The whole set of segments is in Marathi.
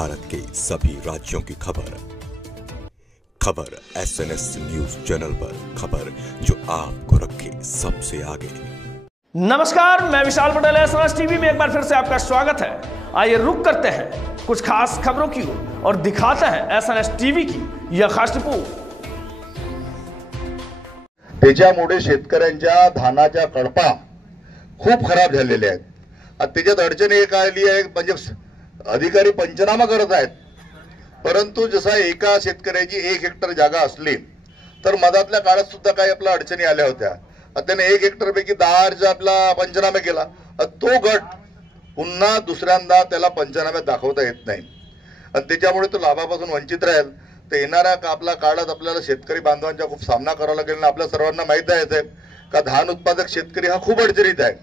भारत के सभी राज्यों की खबर SNS न्यूज चैनल पर, खबर जो आपको रखे सबसे आगे। नमस्कार, मैं विशाल पटेल, SNS टीवी में एक बार फिर से आपका स्वागत है। आइए रुक करते हैं कुछ खास खबरों की ओर और दिखाते हैं SNS टीवी की यह खास रिपोर्ट। त्याच्यामुळे शेतकऱ्यांच्या धानाच्या कडपा खूप खराब झालेले आहेत। त्याच्यात अडचण एक आली आहे, म्हणजे अधिकारी पंचनामा करत आहेत, परंतु जसा एका शेतकऱ्याची 1 हेक्टर जागा असली तर मधातल्या काळात सुद्धा काही आपल्या अडचणी आल्या होत्या। त्याने 1 हेक्टर पैकी 10 अर्ज आपला पंचनामा केला, तो गट पुन्हा दुसऱ्यांदा त्याला पंचनाम्यात दाखवता येत नाही आणि त्याच्यामुळे तो लाभापासून वंचित राहील। तर येणाऱ्या आपल्या काळात आपल्याला शेतकरी बांधवांचा खूप सामना करावा लागेल आणि आपल्या सर्वांना माहिती आहे साहेब का धान उत्पादक शेतकरी हा खूप अडचणीत आहे।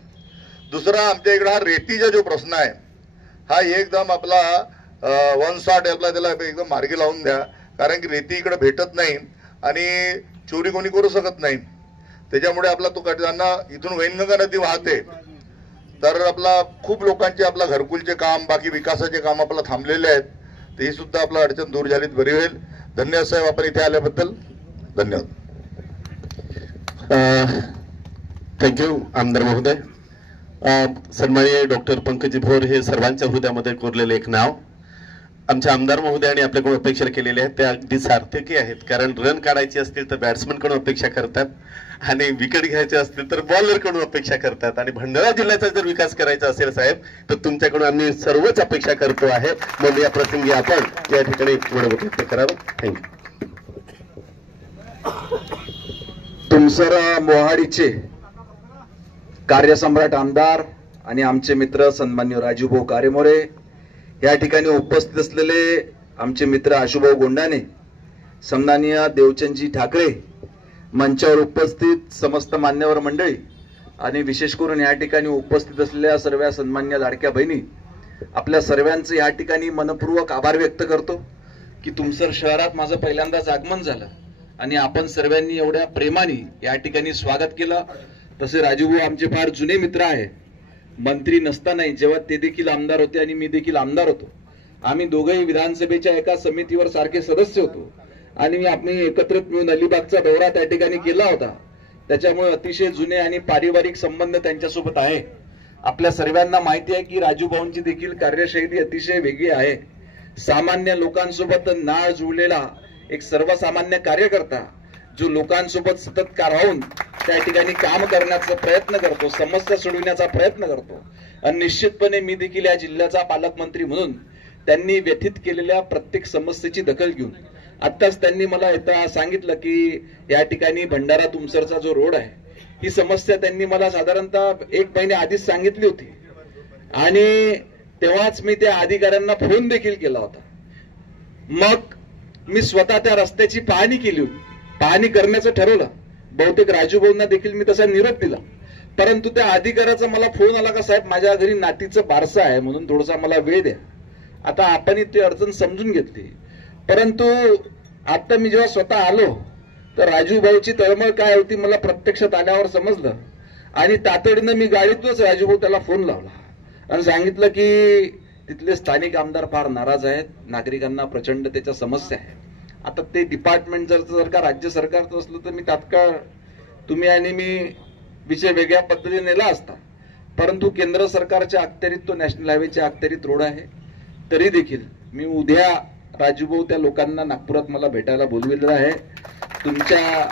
दुसरा आमच्या इकडे हा रेतीचा जो प्रश्न आहे हा एकदम आपला वन शॉट आपला त्याला एकदम मार्गी लावून द्या, कारण की रेती इकडे भेटत नाही आणि चोरी कोणी करू शकत नाही। त्याच्यामुळे आपला तो कडजांना इथून वैनगंगा नदी वाहते, तर आपला खूप लोकांचे आपला घरकुलचे काम, बाकी विकासाचे काम आपला थांबलेले आहेत। तर ही सुद्धा आपला अडचण दूर झालीत बरी होईल। धन्यवाद साहेब, आपण इथे आल्याबद्दल धन्यवाद। थँक्यू आमदार महोदय। सन्माननीय डॉक्टर पंकजी भोर हे सर्वांच्या हृदयामध्ये कोरलेले एक नाव। आमच्या आमदार महोदयांनी आपल्याकडून अपेक्षा केलेल्या आहेत त्या अगदी सार्थकी आहेत, कारण रन काढायची असतील तर बॅट्समन कडून अपेक्षा करतात आणि विकेट घ्यायचे असतील तर बॉलर कडून अपेक्षा करतात, आणि भंडारा जिल्ह्याचा जर विकास करायचा असेल साहेब तर तुमच्याकडून आम्ही सर्वच अपेक्षा करतो आहे। मग या प्रसंगी आपण या ठिकाणी मनोगत व्यक्त करावं। थँक्यू। तुमसर मोहाडीचे कार्यसम्राट आमदार आणि आमचे मित्र सन्माननीय राजूभाऊ कारेमोरे, या ठिकाणी उपस्थित असलेले आमचे मित्र आशुभाऊ गोंडाने, सन्माननीय देवचंदजी ठाकरे, मंचावर उपस्थित समस्त मान्यवर मंडळी आणि विशेष करून या ठिकाणी उपस्थित असलेल्या सर्व सन्माननीय लाडक्या बहिणी, आपल्या सर्वांचे या ठिकाणी मनपूर्वक आभार व्यक्त करतो की तुमसर शहरात माझं पहिल्यांदाच आगमन झालं आणि आपण सर्वांनी एवढ्या प्रेमाने या ठिकाणी स्वागत केलं। तसे राजूभाऊ आमचे फार जुने मित्र आहे। मंत्री नसतानाही जेव्हा ते देखील आमदार होते आणि मी देखील आमदार होतो, आम्ही दोघेही विधानसभेच्या एका समितीवर सारखे सदस्य होतो आणि आम्ही एकत्रित मिळून अलिबागचा दौरा त्या ठिकाणी केला होता। त्याच्यामुळे अतिशय जुने आणि पारिवारिक संबंध त्यांच्यासोबत आहे। आपल्या सर्वांना माहिती आहे की राजूभाऊंची देखील कार्यशैली अतिशय वेगळी आहे। सामान्य लोकांसोबत नाळ जुळलेला एक सर्वसामान्य कार्यकर्ता जो लोकांसोबत सतत राहून त्या ठिकाणी काम करण्याचा प्रयत्न करतो, समस्या सोडविण्याचा प्रयत्न करतो आणि निश्चितपणे मी देखील या जिल्ह्याचा पालकमंत्री म्हणून त्यांनी व्यथित केलेल्या प्रत्येक समस्येची दखल घेऊन आत्ताच त्यांनी मला इथं सांगितलं की या ठिकाणी भंडारा तुमसरचा जो रोड आहे ही समस्या त्यांनी मला साधारणतः 1 महिने आधीच सांगितली होती आणि तेव्हाच मी त्या अधिकाऱ्यांना फोन देखील केला होता। मग मी स्वतः त्या रस्त्याची पाहणी केली होती, पाहणी करण्याचं ठरवलं। बहुतेक राजूभाऊंना देखील मी तसा निरोप दिला, परंतु त्या अधिकाऱ्याचा मला फोन आला का साहेब माझ्या घरी नातीचं बारसं आहे म्हणून थोडासा मला वेळ द्या। आता आपण ती अडचण समजून घेतली, परंतु आता मी जेव्हा स्वतः आलो तर राजूभाऊची तळमळ काय होती मला प्रत्यक्षात आल्यावर समजलं आणि तातडीनं मी गाडीतूनच राजूभाऊ त्याला फोन लावला आणि सांगितलं की तिथले स्थानिक आमदार फार नाराज आहेत, नागरिकांना प्रचंड त्याच्या समस्या आहे। आता ते डिपार्टमेंट जर का राज्य सरकारचं असलं तर मी तात्काळ तुम्ही आणि मी विषय वेगळ्या पद्धतीने नेला असता, परंतु केंद्र सरकारच्या अखत्यारीत तो नॅशनल हायवेच्या अखत्यारीत रोड आहे। तरी देखील मी उद्या राजूभाऊ त्या लोकांना नागपुरात मला भेटायला बोलविलेलं आहे। तुमच्या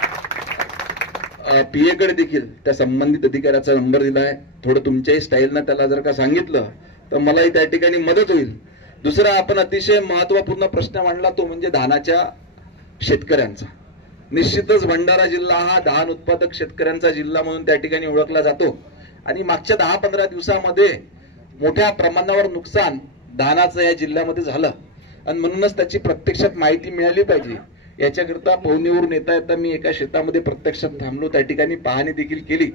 पीए कडे देखील त्या संबंधित अधिकाऱ्याचा नंबर दिला आहे। थोडं तुमच्याही स्टाईलनं त्याला जर का सांगितलं तर मलाही त्या ठिकाणी मदत होईल। दुसरा आपण अतिशय महत्त्वपूर्ण प्रश्न मांडला तो म्हणजे धानाच्या शेतकऱ्यांचा। निश्चितच भंडारा जिल्हा हा धान उत्पादक शेतकऱ्यांचा जिल्हा म्हणून त्या ठिकाणी ओळखला जातो आणि मागच्या 10-15 दिवसामध्ये मोठ्या प्रमाणावर नुकसान धानाचं या जिल्ह्यामध्ये झालं आणि म्हणूनच त्याची प्रत्यक्षात माहिती मिळाली पाहिजे। याच्याकरता पवनीवरून येता मी एका शेतामध्ये प्रत्यक्षात थांबलो, त्या ठिकाणी पाहणी देखील केली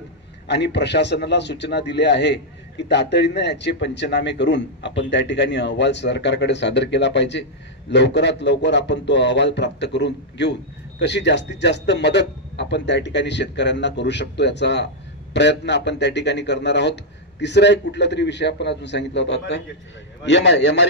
आणि प्रशासनाला सूचना दिल्या आहे की तातडीने याचे पंचनामे करून आपण त्या ठिकाणी अहवाल सरकारकडे सादर केला पाहिजे। लवकरात लवकर आपण तो अहवाल प्राप्त करून घेऊन कशी जास्तीत जास्त मदत आपण त्या ठिकाणी शेतकऱ्यांना करू शकतो याचा प्रयत्न आपण त्या ठिकाणी करणार आहोत। तिसरा एक कुठला तरी विषय आपण अजून सांगितला होता आता, एमआर